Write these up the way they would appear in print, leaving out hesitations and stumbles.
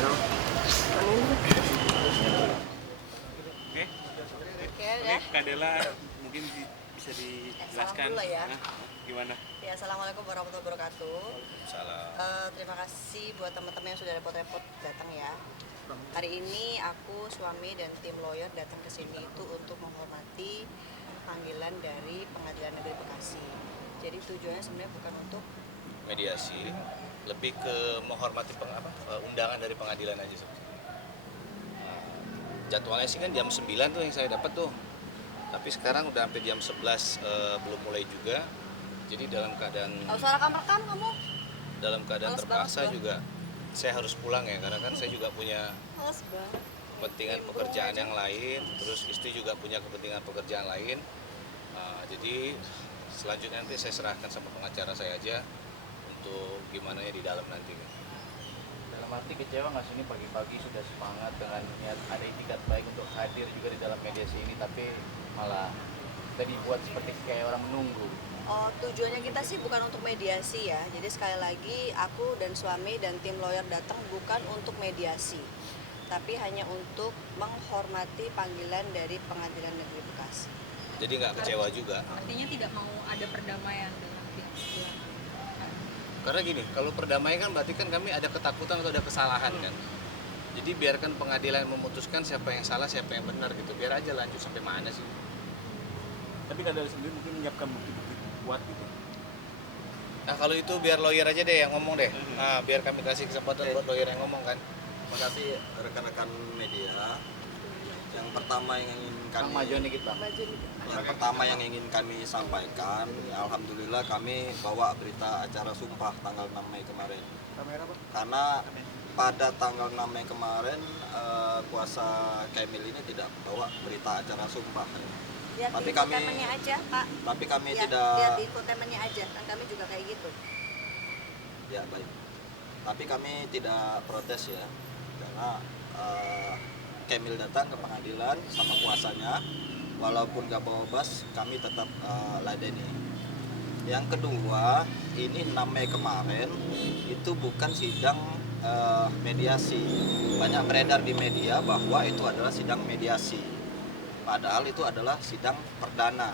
Oke, Oke, oke, udah. Kak Dela mungkin bisa dijelaskan. Salam dulu ya. Gimana? Ya, assalamualaikum warahmatullahi wabarakatuh. Salah. Terima kasih buat teman-teman yang sudah repot-repot datang ya. Hari ini aku, suami dan tim lawyer datang ke sini itu untuk menghormati panggilan dari Pengadilan Negeri Bekasi. Jadi tujuannya sebenarnya bukan untuk Mediasi lebih ke menghormati undangan dari pengadilan aja sebetulnya. Jadwalnya sih kan jam 9 tuh yang saya dapat tuh. Tapi sekarang udah hampir jam 11 belum mulai juga. Jadi dalam keadaan Gak usah rekam-rekam kamu. Males terpaksa banget juga saya harus pulang ya, karena kan saya juga punya Males banget. kepentingan pekerjaan yang lain, terus istri juga punya kepentingan pekerjaan lain. Jadi selanjutnya nanti saya serahkan sama pengacara saya aja untuk gimana ya di dalam nanti. Dalam arti kecewa nggak sih ini pagi-pagi sudah semangat dengan niat ada itikat baik untuk hadir juga di dalam mediasi ini, tapi malah kita dibuat seperti kayak orang menunggu. Oh, tujuannya kita sih bukan untuk mediasi ya. Jadi sekali lagi aku dan suami dan tim lawyer datang bukan untuk mediasi, tapi hanya untuk menghormati panggilan dari Pengadilan Negeri Bekasi. Jadi nggak kecewa juga. Artinya tidak mau ada perdamaian dengan pihak sebelah. Karena gini, kalau perdamaian kan berarti kan kami ada ketakutan atau ada kesalahan kan. Jadi biarkan pengadilan memutuskan siapa yang salah, siapa yang benar gitu. Biar aja lanjut sampai mana sih. Tapi Kak Dela sendiri mungkin menyiapkan bukti-bukti kuat gitu. Nah kalau itu biar lawyer aja deh yang ngomong deh. Nah biar kami kasih kesempatan buat lawyer yang ngomong kan. Terima kasih rekan-rekan media. Yang pertama yang ingin Kang kami majuan dikit Bang. ingin kami sampaikan, alhamdulillah kami bawa berita acara sumpah tanggal 6 Mei kemarin. Karena pada tanggal 6 Mei kemarin kuasa Kemil ini tidak bawa berita acara sumpah. Lihat Tapi di kami- infotainmentnya aja, Pak. Tapi kami Lihat tidak di infotainmentnya aja, kan kami juga kayak gitu. ya baik. Tapi kami tidak protes ya. Karena Kemil datang ke pengadilan sama kuasanya, walaupun gak bawa bas, kami tetap ladeni. Yang kedua, ini 6 Mei kemarin itu bukan sidang mediasi. Banyak beredar di media bahwa itu adalah sidang mediasi. Padahal itu adalah sidang perdana,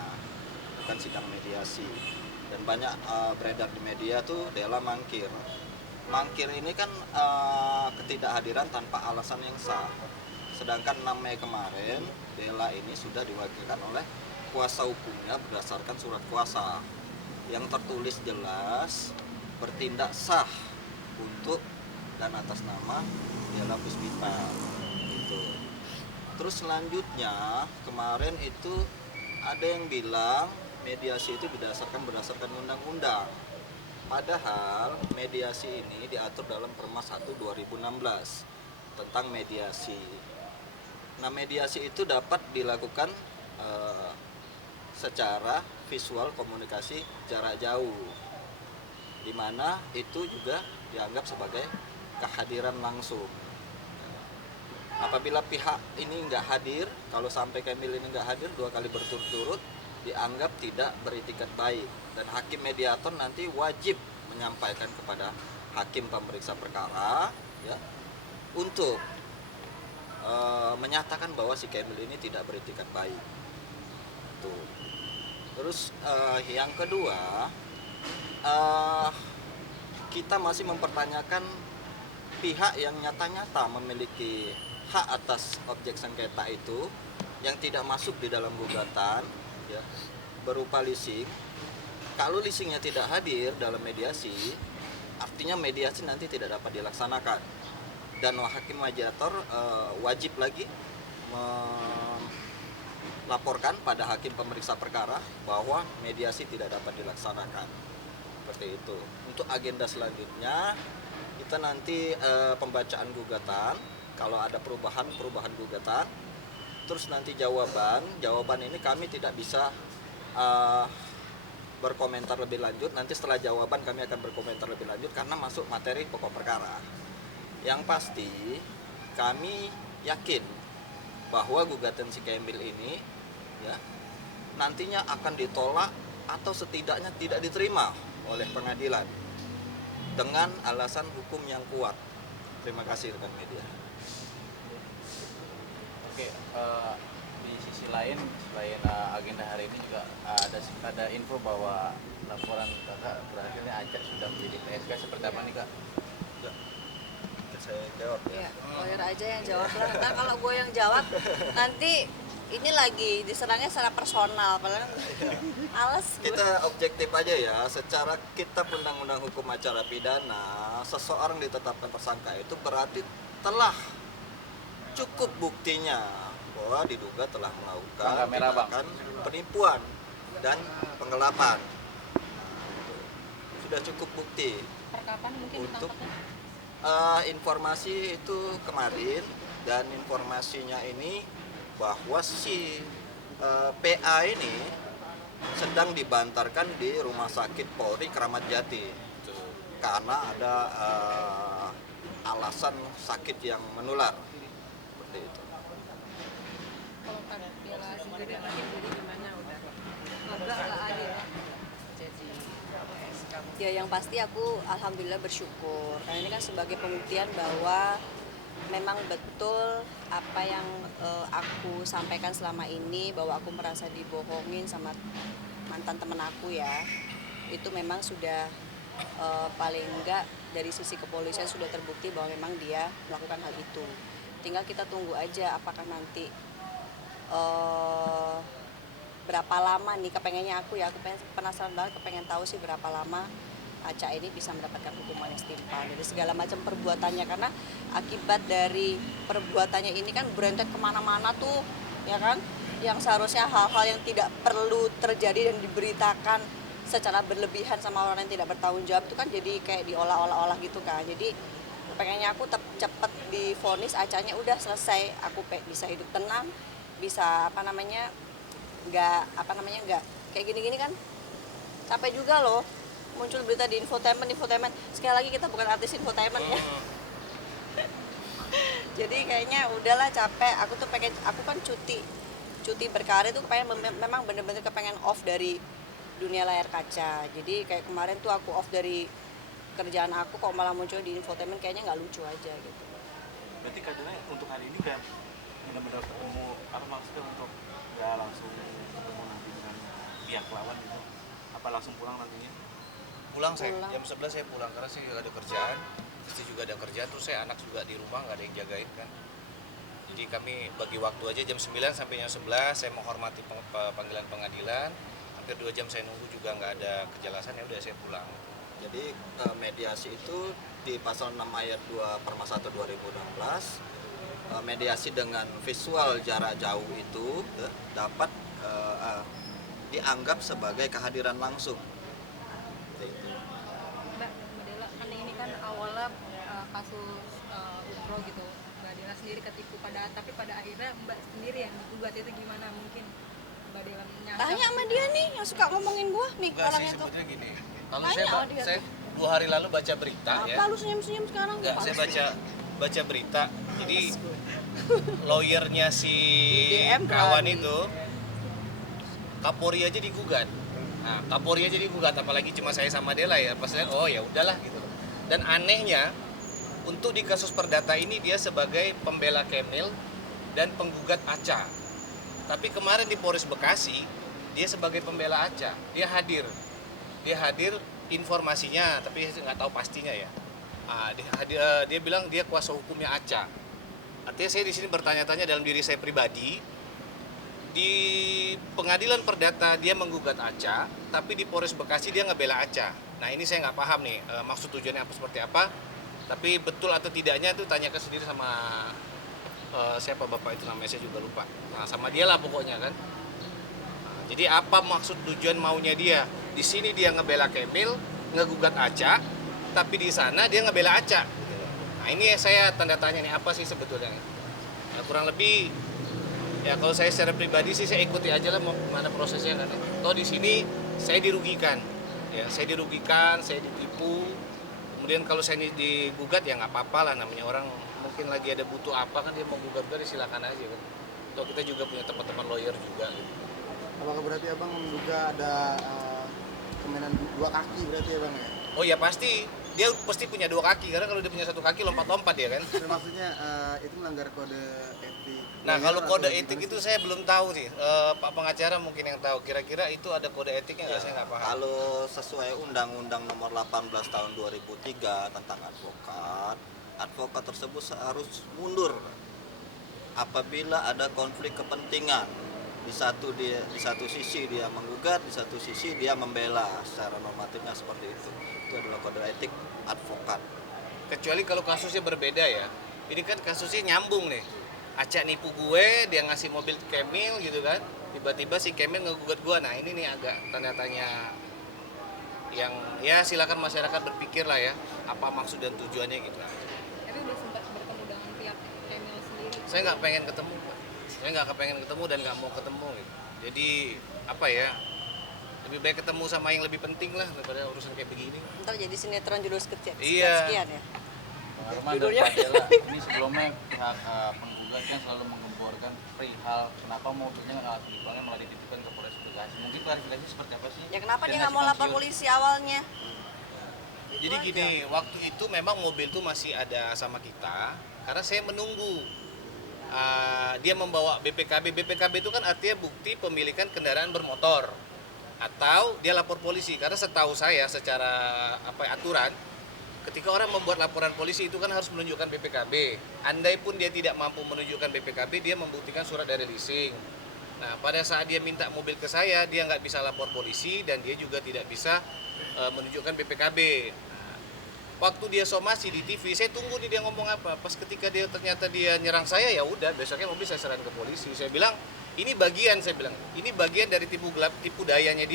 bukan sidang mediasi. Dan banyak beredar di media tuh Dela mangkir. Mangkir ini kan ketidakhadiran tanpa alasan yang sah. Sedangkan 6 Mei kemarin Dela ini sudah diwakilkan oleh kuasa hukumnya berdasarkan surat kuasa yang tertulis jelas bertindak sah untuk dan atas nama Dela Puspita gitu. Terus selanjutnya kemarin itu ada yang bilang mediasi itu berdasarkan undang-undang. Padahal mediasi ini diatur dalam Permas 1 2016 tentang mediasi. Nah, mediasi itu dapat dilakukan secara visual komunikasi jarak jauh, di mana itu juga dianggap sebagai kehadiran langsung. Apabila pihak ini nggak hadir, kalau sampai Kemil ini nggak hadir 2 kali berturut-turut, dianggap tidak beritikat baik, dan hakim mediator nanti wajib menyampaikan kepada hakim pemeriksa perkara ya untuk menyatakan bahwa si Kemil ini tidak beritikat baik. Tuh. Terus yang kedua, kita masih mempertanyakan pihak yang nyata-nyata memiliki hak atas objek sengketa itu yang tidak masuk di dalam gugatan ya, berupa leasing. Kalau leasingnya tidak hadir dalam mediasi, artinya mediasi nanti tidak dapat dilaksanakan. Dan hakim mediator wajib lagi melaporkan pada hakim pemeriksa perkara bahwa mediasi tidak dapat dilaksanakan. Seperti itu. Untuk agenda selanjutnya kita nanti pembacaan gugatan, kalau ada perubahan gugatan, terus nanti jawaban ini kami tidak bisa berkomentar lebih lanjut. Nanti setelah jawaban kami akan berkomentar lebih lanjut karena masuk materi pokok perkara. Yang pasti kami yakin bahwa gugatan si Kemil ini ya nantinya akan ditolak atau setidaknya tidak diterima oleh pengadilan dengan alasan hukum yang kuat. Terima kasih rekan media. Oke, di sisi lain selain agenda hari ini juga ada info bahwa laporan kakak terakhirnya Aceh sudah menjadi PSK seperti apa nih kak? Saya jawab Ya, lawyer aja yang jawab lah. Ntar kalau gue yang jawab, nanti ini lagi diserangnya secara personal. Padahal males gue. Kita objektif aja ya, secara kitab undang-undang hukum acara pidana, seseorang ditetapkan tersangka itu berarti telah cukup buktinya bahwa diduga telah melakukan Kamera, Bang. tindakan penipuan dan penggelapan. Sudah cukup bukti. Perkapan mungkin Untuk ditangkapnya? Informasi itu kemarin, dan informasinya ini bahwa si PA ini sedang dibantarkan di Rumah Sakit Polri Kramat Jati karena ada alasan sakit yang menular seperti itu. Kalau pada piala sendiri lagi jadi gimana udah? Agak lah adil. Ya yang pasti aku alhamdulillah bersyukur. Karena ini kan sebagai pembuktian bahwa memang betul apa yang aku sampaikan selama ini, bahwa aku merasa dibohongin sama mantan temen aku ya. Itu memang sudah paling enggak dari sisi kepolisian sudah terbukti bahwa memang dia melakukan hal itu. Tinggal kita tunggu aja apakah nanti berapa lama nih, kepengennya aku penasaran banget, kepengen tahu sih berapa lama Aca ini bisa mendapatkan hukuman yang setimpal dari segala macam perbuatannya, karena akibat dari perbuatannya ini kan berentet kemana-mana tuh ya kan, yang seharusnya hal-hal yang tidak perlu terjadi dan diberitakan secara berlebihan sama orang yang tidak bertanggung jawab itu kan jadi kayak diolah-olah gitu kan. Jadi pengennya aku cepet divonis, Acanya udah selesai, aku bisa hidup tenang, bisa nggak kayak gini-gini kan capek juga loh muncul berita di infotainment. Sekali lagi kita bukan artis infotainment ya. Jadi kayaknya udahlah capek. Aku kan cuti berkarir tuh memang bener-bener kepengen off dari dunia layar kaca. Jadi kayak kemarin tuh aku off dari kerjaan aku, kok malah muncul di infotainment, kayaknya nggak lucu aja gitu. Berarti kadernya untuk hari ini udah benar-benar ketemu, apa maksudnya untuk nggak langsung ketemu nanti dengan pihak lawan gitu? Apa langsung pulang nantinya? Pulang saya, Pulang. jam 11 saya pulang karena saya ada kerjaan, istri juga ada kerjaan, terus saya anak juga di rumah, nggak ada yang jagain kan. Jadi kami bagi waktu aja jam 9 sampai jam 11, saya menghormati panggilan pengadilan, hampir 2 jam saya nunggu juga nggak ada kejelasan, ya udah saya pulang. Jadi mediasi itu di pasal 6 ayat 2/1 2016, mediasi dengan visual jarak jauh itu dapat dianggap sebagai kehadiran langsung. Seperti itu. Mbak Dela, kan ini kan awalnya kasus umroh gitu, Mbak Dela sendiri ketipu tapi pada akhirnya Mbak sendiri yang digugat, itu gimana mungkin Mbak Dela menyangka? Tanya sama dia nih yang suka ngomongin gua nih Enggak sih, orangnya tuh. sebetulnya gini, kalau Tanya saya, sama dia saya tuh. 2 hari lalu baca berita ya. Apa lu senyum-senyum sekarang? Enggak, saya Males. baca berita. Jadi lawyernya si DM kawan berani. itu Kapolri aja digugat. Nah, Kapolri aja digugat, apalagi cuma saya sama Dela ya. Pas saya, oh ya udahlah gitu. Dan anehnya untuk di kasus perdata ini dia sebagai pembela Kemil dan penggugat Aca. Tapi kemarin di Polres Bekasi dia sebagai pembela Aca. Dia hadir informasinya, tapi saya nggak tahu pastinya ya. Dia bilang dia kuasa hukumnya Aca. Artinya saya di sini bertanya-tanya dalam diri saya pribadi. Di pengadilan perdata dia menggugat Aca, tapi di Polres Bekasi dia ngebela Aca. Nah ini saya nggak paham nih maksud tujuannya apa seperti apa. Tapi betul atau tidaknya itu tanyakan sendiri sama siapa bapak itu namanya saya juga lupa. Nah sama dia lah pokoknya kan. Nah, jadi apa maksud tujuan maunya dia? Di sini dia ngebela Kemil, ngegugat Aca, tapi di sana dia ngebela Aca. Nah ini saya tanda tanya nih, apa sih sebetulnya? Nah, kurang lebih ya kalau saya secara pribadi sih saya ikuti aja lah mana prosesnya kan. Toh di sini saya dirugikan, ya saya ditipu. Kemudian kalau saya ini digugat ya nggak apa-apa lah, namanya orang mungkin lagi ada butuh apa kan dia mau gugat silakan aja kan. Toh kita juga punya teman-teman lawyer juga. Gitu. Apakah berarti abang menduga ada permainan dua kaki berarti ya bang ya? Oh ya pasti dia pasti punya 2 kaki, karena kalau dia punya 1 kaki lompat-lompat dia kan. Maksudnya itu melanggar kode etik. Nah kalau Atau kode gimana etik sih? itu saya belum tahu sih. Pak pengacara mungkin yang tahu. Kira-kira itu ada kode etiknya nggak? Saya nggak paham. Kalau sesuai Undang-Undang Nomor 18 Tahun 2003 tentang advokat tersebut harus mundur apabila ada konflik kepentingan. Di satu sisi dia menggugat, di satu sisi dia membela. Secara normatifnya seperti itu. Itu adalah kode etik advokat. Kecuali kalau kasusnya berbeda ya. Ini kan kasusnya nyambung nih. Acak nipu gue, dia ngasih mobil Kemil gitu kan. Tiba-tiba si Kemil ngegugat gue. Nah ini nih agak tanda tanya yang ya silakan masyarakat berpikir lah ya. Apa maksud dan tujuannya gitu. Tapi udah sempat bertemu dengan pihak Kemil sendiri. Saya nggak pengen ketemu, Pak. Saya nggak kepengen ketemu dan nggak mau ketemu gitu. Jadi apa ya, lebih baik ketemu sama yang lebih penting lah daripada urusan kayak begini. Ntar jadi sinetron judul sekian Iya. sekian ya. Bang Arman dan Judulnya. Pak Dela, ini sebelumnya pihak penggugat kan selalu menggemborkan perihal kenapa mobilnya nggak langsung dipulangin malah dititipkan ke Polres Bekasi. Mungkin klarifikasi seperti apa sih? Ya kenapa Dan dia nggak mau nasib lapor Bang Syul? polisi awalnya? Itu Jadi aja. gini, waktu itu memang mobil tuh masih ada sama kita karena saya menunggu dia membawa BPKB. BPKB itu kan artinya bukti pemilikan kendaraan bermotor atau dia lapor polisi. Karena setahu saya secara aturan, ketika orang membuat laporan polisi itu kan harus menunjukkan BPKB. Andai pun dia tidak mampu menunjukkan BPKB, dia membuktikan surat dari leasing. Nah, pada saat dia minta mobil ke saya, dia nggak bisa lapor polisi dan dia juga tidak bisa menunjukkan BPKB. Waktu dia somasi di TV, saya tunggu nih dia ngomong apa. Pas ketika dia ternyata dia nyerang saya, ya udah besoknya mobil saya serahkan ke polisi. Saya bilang ini bagian dari tipu gelap, tipu dayanya dia.